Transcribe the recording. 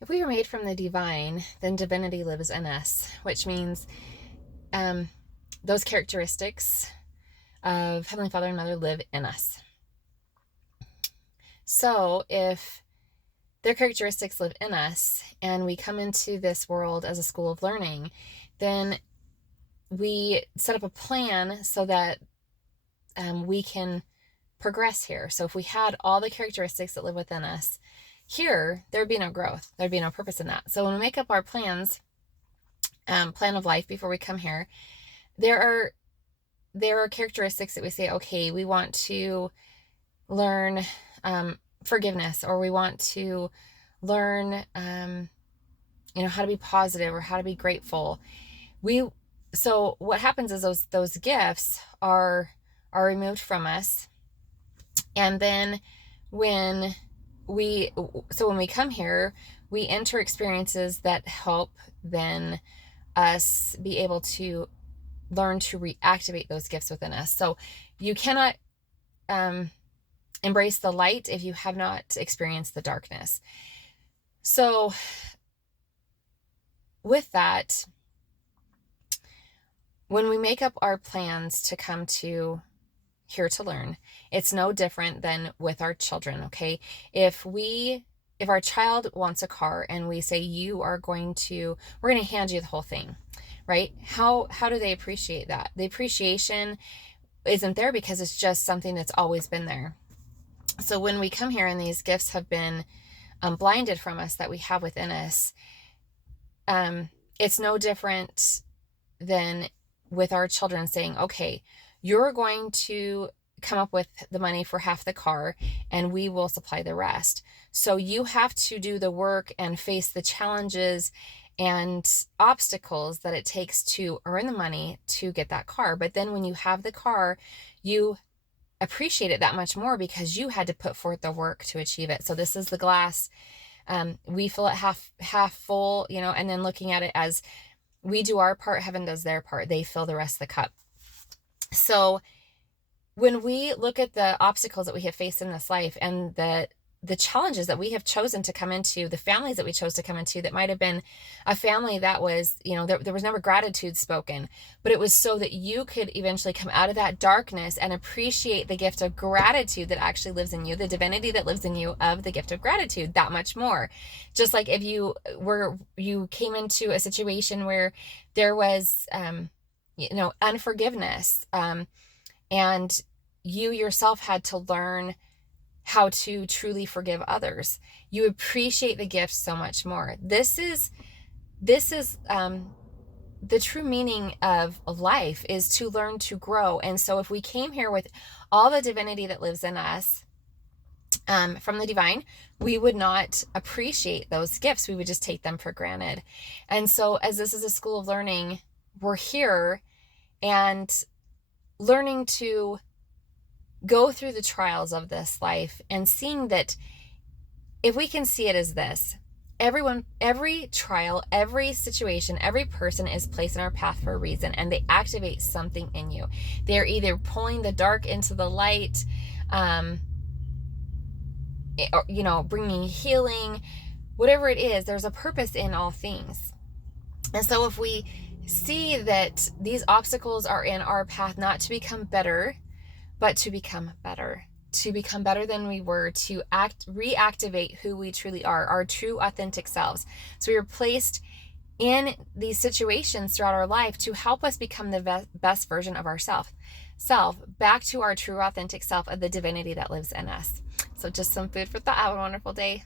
If we were made from the divine, then divinity lives in us, which means those characteristics of Heavenly Father and Mother live in us. So if their characteristics live in us and we come into this world as a school of learning, then we set up a plan so that we can progress here. So if we had all the characteristics that live within us here, there'd be no growth. There'd be no purpose in that. So when we make up our plans, plan of life before we come here, there are characteristics that we say, okay, we want to learn forgiveness, or we want to learn how to be positive or how to be grateful. So what happens is those gifts are removed from us, and then when we come here, we enter experiences that help then us be able to learn to reactivate those gifts within us. So you cannot embrace the light if you have not experienced the darkness. So with that, when we make up our plans to come to here to learn, it's no different than with our children, okay? If our child wants a car and we say, we're going to hand you the whole thing, right? How do they appreciate that? The appreciation isn't there because it's just something that's always been there. So when we come here and these gifts have been blinded from us that we have within us, it's no different than with our children saying, okay, you're going to come up with the money for half the car and we will supply the rest. So you have to do the work and face the challenges and obstacles that it takes to earn the money to get that car. But then when you have the car, you appreciate it that much more because you had to put forth the work to achieve it. So this is the glass. We fill it half full, and then looking at it as we do our part, heaven does their part. They fill the rest of the cup. So when we look at the obstacles that we have faced in this life and the challenges that we have chosen to come into, the families that we chose to come into, that might have been a family that was, there was never gratitude spoken, but it was so that you could eventually come out of that darkness and appreciate the gift of gratitude that actually lives in you, the divinity that lives in you of the gift of gratitude that much more. Just like if you came into a situation where there was, unforgiveness, and you yourself had to learn how to truly forgive others, you appreciate the gift so much more. This is the true meaning of life, is to learn to grow. And so if we came here with all the divinity that lives in us from the divine, we would not appreciate those gifts. We would just take them for granted. And so as this is a school of learning, we're here and learning to go through the trials of this life and seeing that if we can see it as this, every trial, every situation, every person is placed in our path for a reason, and they activate something in you. They're either pulling the dark into the light, bringing healing, whatever it is, there's a purpose in all things. And so if we see that these obstacles are in our path not to become better, but to become better than we were, to reactivate who we truly are, our true authentic selves. So we were placed in these situations throughout our life to help us become the best version of ourselves, back to our true authentic self of the divinity that lives in us. So just some food for thought. Have a wonderful day.